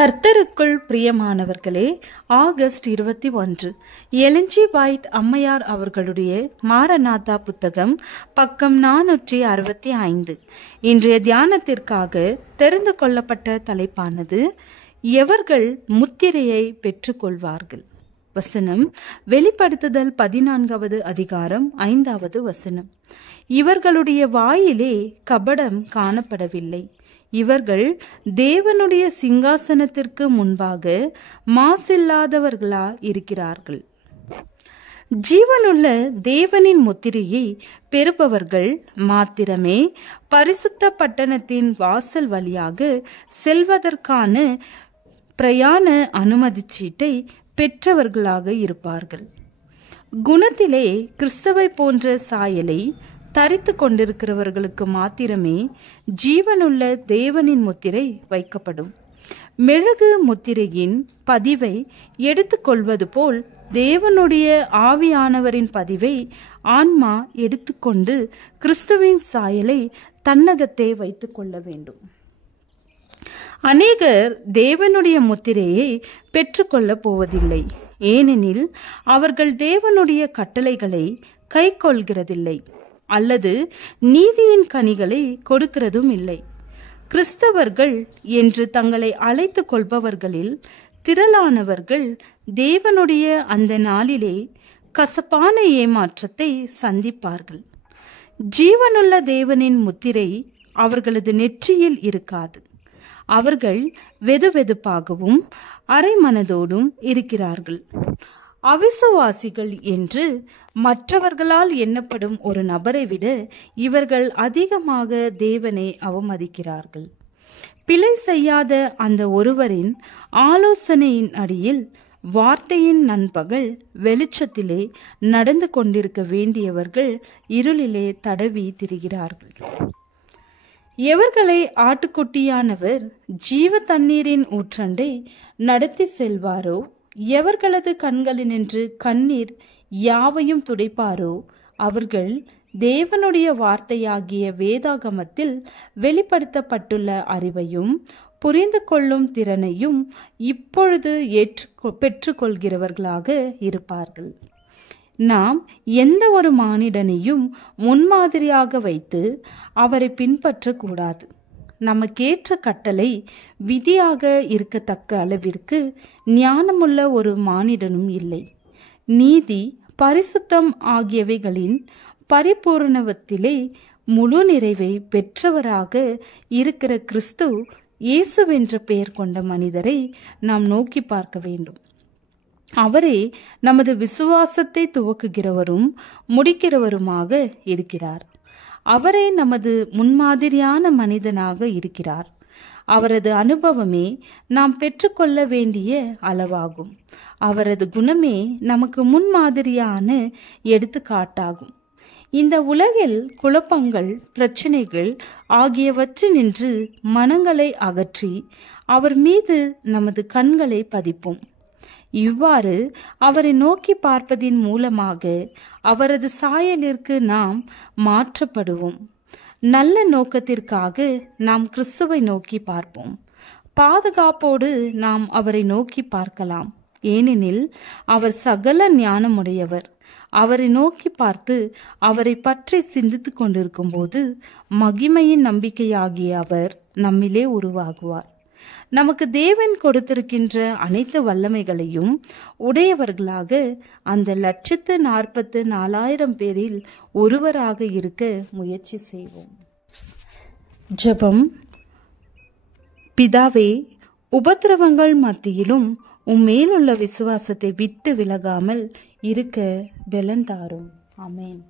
கர்த்தருக்குள் பிரியமானவர்களே, August 21 Elon G white அம்மையார் அவர்களுடைய மாரநாதா புத்தகம், பக்கம் 465. இன்றைய தியானத்திற்காக தெரிந்து கொள்ளப்பட்ட தலைப்பானது, எவர்கள் முத்திரையை பெற்றுக்கொள்வார்கள். வசனம் வெளிப்படுத்துதல் 14வது அதிகாரம் 5வது வசனம். இவர்களுடைய வாயிலே கபடம் காணப்படவில்லை. இவர்கள் தேவனுடைய சிங்காசனத்திற்கு முன்பாக மாசில்லாதவர்களா இருக்கிறார்கள். ஜீவனுள்ள தேவனின் முத்திரையை பெறுபவர்கள் மாத்திரமே பரிசுத்த பட்டணத்தின் வாசல் வழியாக செல்வதற்கான பிரயாண அனுமதி சீட்டை பெற்றவர்களாக இருப்பார்கள். குணத்திலே கிறிஸ்துவை போன்ற சாயலை தரித்து கொண்டிருக்கிறவர்களுக்கு மாத்திரமே ஜீவனுள்ள தேவனின் முத்திரை வைக்கப்படும். மெழுகு முத்திரையின் பதிவை எடுத்துக்கொள்வது போல் தேவனுடைய ஆவியானவரின் பதிவை ஆன்மா எடுத்துக்கொண்டு கிறிஸ்துவின் சாயலை தன்னகத்தே வைத்துக் கொள்ள வேண்டும். அநேகர் தேவனுடைய முத்திரையை பெற்றுக்கொள்ள போவதில்லை. ஏனெனில் அவர்கள் தேவனுடைய கட்டளைகளை கை கொள்கிறதில்லை அல்லது நீதியின் கனிகளை கொடுக்கிறதும் இல்லை. கிறிஸ்தவர்கள் என்று தங்களை அழைத்து கொள்பவர்களில் திரளானவர்கள் தேவனுடைய அந்த நாளிலே கசப்பான ஏமாற்றத்தை சந்திப்பார்கள். ஜீவனுள்ள தேவனின் முத்திரை அவர்களது நெற்றியில் இருக்காது. அவர்கள் வெதுவெதுப்பாகவும் அரைமனதோடும் இருக்கிறார்கள். அவிசுவாசிகள் என்று மற்றவர்களால் எண்ணப்படும் ஒரு நபரை விட இவர்கள் அதிகமாக தேவனை அவமதிக்கிறார்கள். பிழை செய்யாத அந்த ஒருவரின் ஆலோசனையின் அடியில் வார்த்தையின் நண்பகல் வெளிச்சத்திலே நடந்து கொண்டிருக்க வேண்டியவர்கள் இருளிலே தடவி திரிகிறார்கள். எவர்களை ஆட்டுக்குட்டியானவர் ஜீவ தண்ணீரின் ஊற்றண்டை நடத்தி செல்வாரோ, எவர்களது கண்களினின்று கண்ணீர் யாவையும் துடைப்பாரோ, அவர்கள் தேவனுடைய வார்த்தையாகிய வேதாகமத்தில் வெளிப்படுத்தப்பட்டுள்ள அறிவையும் புரிந்து கொள்ளும் திறனையும் இப்பொழுது பெற்றுக்கொள்கிறவர்களாக இருப்பார்கள். நாம் எந்த ஒரு மானிடனையும் முன்மாதிரியாக வைத்து அவரை பின்பற்றக்கூடாது. நமக்கேற்ற கட்டளை விதியாக இருக்கத்தக்க அளவிற்கு ஞானமுள்ள ஒரு மானிடனும் இல்லை. நீதி, பரிசுத்தம் ஆகியவைகளின் பரிபூர்ணவத்திலே முழு நிறைவை பெற்றவராக இருக்கிற கிறிஸ்து இயேசுவென்ற பெயர் கொண்ட மனிதரை நாம் நோக்கி பார்க்க வேண்டும். அவரே நமது விசுவாசத்தை துவக்குகிறவரும் முடிக்கிறவருமாக இருக்கிறார். அவரே நமது முன்மாதிரியான மனிதனாக இருக்கிறார். அவரது அனுபவமே நாம் பெற்றுக்கொள்ள வேண்டிய அளவாகும். அவரது குணமே நமக்கு முன்மாதிரியான எடுத்துக்காட்டாகும். இந்த உலகில் குழப்பங்கள், பிரச்சனைகள் ஆகியவற்றினின்று மனங்களை அகற்றி அவர் மீது நமது கண்களை பதிப்போம். இவ்வாறு அவரை நோக்கி பார்ப்பதின் மூலமாக அவரது சாயலிற்கு நாம் மாற்றப்படுவோம். நல்ல நோக்கத்திற்காக நாம் கிறிஸ்துவை நோக்கி பார்ப்போம். பாதுகாப்போடு நாம் அவரை நோக்கி பார்க்கலாம். ஏனெனில் அவர் சகல ஞானமுடையவர். அவரை நோக்கி பார்த்து அவரை பற்றி சிந்தித்து கொண்டிருக்கும் போது மகிமையின் நம்பிக்கையாகிய அவர் நம்மிலே உருவாகுவார். நமக்கு தேவன் கொடுத்திருக்கின்ற அனைத்து வல்லமைகளையும் உடையவர்களாக அந்த 144,000 பேரில் ஒருவராக இருக்க முயற்சி செய்வோம். ஜெபம். பிதாவே, உபத்திரவங்கள் மத்தியிலும் உம்மேலுள்ள விசுவாசத்தை விட்டு விலகாமல் இருக்க பலன் தாரும். ஆமென்.